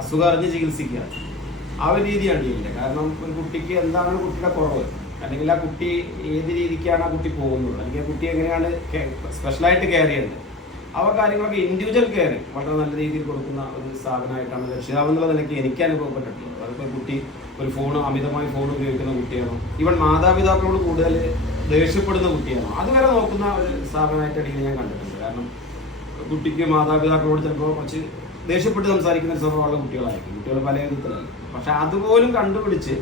അസുഖം അറിഞ്ഞ് ചികിത്സിക്കുക, ആ ഒരു രീതിയാണ് ഡീലിൻ്റെ. കാരണം ഒരു കുട്ടിക്ക് എന്താണ് കുട്ടിയുടെ കുറവ്, അല്ലെങ്കിൽ ആ കുട്ടി ഏത് രീതിക്കാണ് ആ കുട്ടി പോകുന്നത്, അല്ലെങ്കിൽ ആ കുട്ടി എങ്ങനെയാണ് സ്പെഷ്യലായിട്ട് കെയർ ചെയ്യേണ്ടത്, ആ കാര്യങ്ങളൊക്കെ ഇൻഡിവിജ്വൽ കെയറിങ് വളരെ നല്ല രീതിയിൽ കൊടുക്കുന്ന ഒരു സ്ഥാപനമായിട്ടാണ് രക്ഷിതാവെന്നുള്ള നിലയ്ക്ക് എനിക്ക് അനുഭവപ്പെട്ടിട്ടുള്ളത്. അതിപ്പോൾ കുട്ടി ഒരു അമിതമായി ഫോൺ ഉപയോഗിക്കുന്ന കുട്ടിയാണോ, ഈവൻ മാതാപിതാക്കളോട് കൂടുതൽ ദേഷ്യപ്പെടുന്ന കുട്ടിയാണോ, അതുവരെ നോക്കുന്ന ഒരു സ്ഥാപനമായിട്ടാണ് ഞാൻ കണ്ടിട്ടുണ്ട്. കാരണം കുട്ടിക്ക് മാതാപിതാക്കളോട് ചിലപ്പോൾ കുറച്ച് ദേഷ്യപ്പെട്ട് സംസാരിക്കുന്ന ഒരു സ്വഭാവമുള്ള കുട്ടികളായിരിക്കും, കുട്ടികൾ പല വിധത്തിലായിരിക്കും. പക്ഷെ അതുപോലും കണ്ടുപിടിച്ച്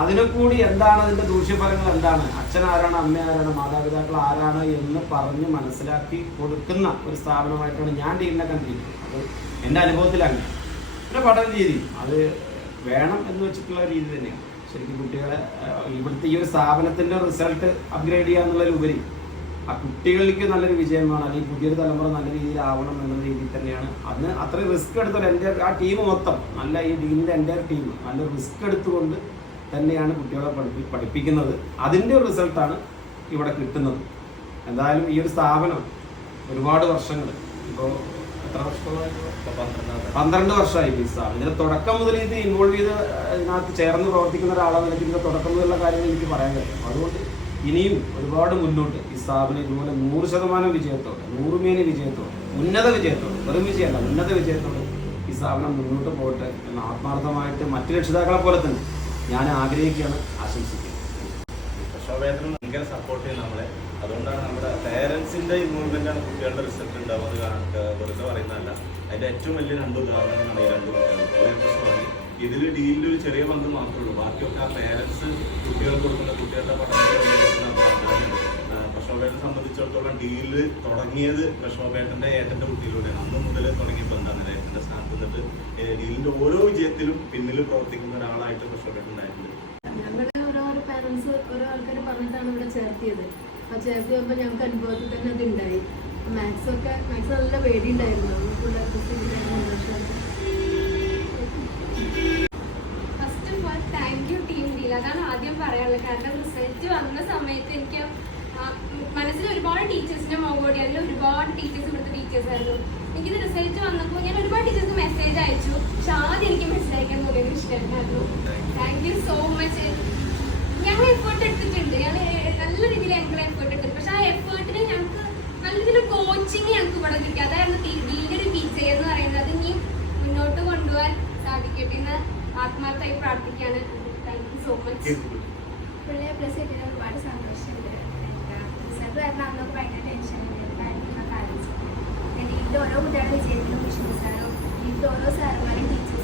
അതിനെ കൂടി എന്താണ് അതിൻ്റെ ദൂഷ്യഫലങ്ങൾ, എന്താണ് അച്ഛൻ ആരാണ്, അമ്മ ആരാണ്, മാതാപിതാക്കൾ ആരാണ് എന്ന് പറഞ്ഞ് മനസ്സിലാക്കി കൊടുക്കുന്ന ഒരു സ്ഥാപനമായിട്ടാണ് ഞാൻ ഡീലിനെ കണ്ടിരിക്കുന്നത്. അത് എൻ്റെ അനുഭവത്തിലാണ്. പിന്നെ പഠന രീതി അത് വേണം എന്ന് വെച്ചിട്ടുള്ള രീതി തന്നെയാണ്. ശരിക്കും കുട്ടികളെ ഇവിടുത്തെ ഈ ഒരു സ്ഥാപനത്തിൻ്റെ റിസൾട്ട് അപ്ഗ്രേഡ് ചെയ്യുക എന്നുള്ളതിലുപരി ആ കുട്ടികൾക്ക് നല്ലൊരു വിജയമാണ്, അല്ലെങ്കിൽ പുതിയൊരു തലമുറ നല്ല രീതിയിലാവണം എന്നുള്ള രീതിയിൽ തന്നെയാണ്. അന്ന് അത്രയും റിസ്ക് എടുത്തൊരു എൻ്റെ ആ ടീം മൊത്തം നല്ല, ഈ ഡീലിൻ്റെ എൻ്റെ ടീം നല്ല റിസ്ക് എടുത്തുകൊണ്ട് തന്നെയാണ് കുട്ടികളെ പഠിപ്പിക്കുന്നത്. അതിൻ്റെ ഒരു റിസൾട്ടാണ് ഇവിടെ കിട്ടുന്നത്. എന്തായാലും ഈ ഒരു സ്ഥാപനം ഒരുപാട് വർഷങ്ങൾ, ഇപ്പോൾ എത്ര വർഷമായിട്ട്, 12 വർഷമായി ഈ സ്ഥാപനം. ഇതിൻ്റെ തുടക്കം മുതൽ ഇത് ഇൻവോൾവ് ചെയ്ത് ഇതിനകത്ത് ചേർന്ന് പ്രവർത്തിക്കുന്ന ഒരാളെന്ന നിലയ്ക്ക് ഇതിൻ്റെ തുടക്കം മുതലുള്ള കാര്യങ്ങൾ എനിക്ക് പറയാൻ കഴിയും. അതുകൊണ്ട് ഇനിയും ഒരുപാട് മുന്നോട്ട് ഈ സ്ഥാപനം ഇതുപോലെ 100% വിജയത്തോടെ, 100% വിജയത്തോടെ, ഉന്നത വിജയത്തോടെ, വെറും വിജയമല്ല ഉന്നത വിജയത്തോടെ ഈ സ്ഥാപനം മുന്നോട്ട് പോകട്ടെ എന്ന് ആത്മാർത്ഥമായിട്ട് മറ്റു രക്ഷിതാക്കളെ പോലെ തന്നെ ഞാൻ ആഗ്രഹിക്കുകയാണ്, ആശംസിക്കുന്നത്. പ്രക്ഷോഭത്തിന് ഭയങ്കര സപ്പോർട്ട് ചെയ്യുന്ന നമ്മളെ, അതുകൊണ്ടാണ് നമ്മുടെ പേരൻസിൻ്റെ ഇൻവോൾവ്മെൻ്റാണ് കുട്ടികളുടെ റിസൾട്ട് ഉണ്ടാവുന്നത് വെറുതെ പറയുന്നതല്ല. അതിൻ്റെ ഏറ്റവും വലിയ 2 ഉദാഹരണങ്ങളാണ് ഈ 2 കുട്ടികൾ. ഇതിൽ ഡീലിൽ ഒരു ചെറിയ പങ്ക് മാത്രമേ ഉള്ളൂ, ബാക്കിയൊക്കെ ആ പേരൻസ് കുട്ടികൾക്ക് കൊടുക്കുന്ന കുട്ടികളുടെ പഠനത്തിന്. പ്രക്ഷോഭേട്ടനെ സംബന്ധിച്ചിടത്തോളം ഡീലിൽ തുടങ്ങിയത് പ്രക്ഷോഭേട്ടൻ്റെ ഏട്ടൻ്റെ കുട്ടിയിലൂടെയാണ്. അന്ന് മുതൽ തുടങ്ങിയ ബന്ധമാണ്. ഏട്ടൻ്റെ സ്ഥാനത്ത് നിന്നിട്ട് ഡീലിൻ്റെ ഓരോ വിജയത്തിലും പിന്നിൽ പ്രവർത്തിക്കുന്ന ഒരാളായിട്ട് പ്രക്ഷോഭേട്ടൻ ഉണ്ടായിട്ടുണ്ട്. ഞങ്ങളുടെ ഓരോ പാരൻസ് ഓരോ ആൾക്കാർ പറഞ്ഞിട്ടാണ് ഇവിടെ ചേർത്തിയത്. ആ ചേർത്തി വന്നപ്പോൾ ഞങ്ങൾക്ക് അനുഭവത്തിൽ തന്നെ അത് ഉണ്ടായി. മാത്സ് നല്ല പേടിയുണ്ടായിരുന്നു. First of all thank you team deal, അതാണ് ആദ്യം പറയാനുള്ളത്. കാരണം റിസൾട്ട് വന്ന സമയത്ത് എനിക്ക് മനസ്സിൽ ഒരുപാട് ടീച്ചേഴ്സിന്റെ മുഖോടി, അതിൽ ഒരുപാട് ടീച്ചേഴ്സ് ഇവിടുത്തെ ടീച്ചേഴ്സായിരുന്നു. എനിക്കിത് റിസൾട്ട് വന്നപ്പോൾ ഞാൻ ഒരുപാട് ടീച്ചേഴ്സ് മെസ്സേജ് അയച്ചു. പക്ഷെ ആദ്യം എനിക്ക് മെസ്സേജ് അയക്കാൻ തോന്നിയത് ഇഷ്ടമായിരുന്നു. Thank you so much. ഞങ്ങൾ എഫേർട്ട് എടുത്തിട്ടുണ്ട്, ഞങ്ങൾ നല്ല രീതിയിൽ ഞങ്ങൾ എഫേർട്ട് എടുത്തിട്ടുണ്ട്. പക്ഷെ ആ എഫേർട്ടിന് ഞങ്ങൾക്ക് നല്ല രീതിയിൽ കോച്ചിങ് ഞങ്ങൾക്ക് ഇവിടെ കിട്ടി. അതായിരുന്നു ഡീലിന്റെ ഒരു വിജയം എന്ന് പറയുന്നത്. അത് ഇനി മുന്നോട്ട് കൊണ്ടുപോകാൻ സാധിക്കട്ടെ എന്ന് ആത്മാർത്ഥമായി പ്രാർത്ഥിക്കുകയാണ്. Thank you so much. പുള്ളിയെ പ്ലസ് ചെയ്തതിൽ ഒരുപാട് സന്തോഷമുണ്ട്. റിസൾട്ട് കാരണം അന്നൊക്കെ ഭയങ്കര ടെൻഷൻ ഉണ്ടായിരുന്നു. ഡീലിൻ്റെ ഓരോ കുട്ടികളുടെ വിജയത്തിലും വിഷ്ണു സാറും ഡീലിൻ്റെ ഓരോ സാറുമാരും ടീച്ചർ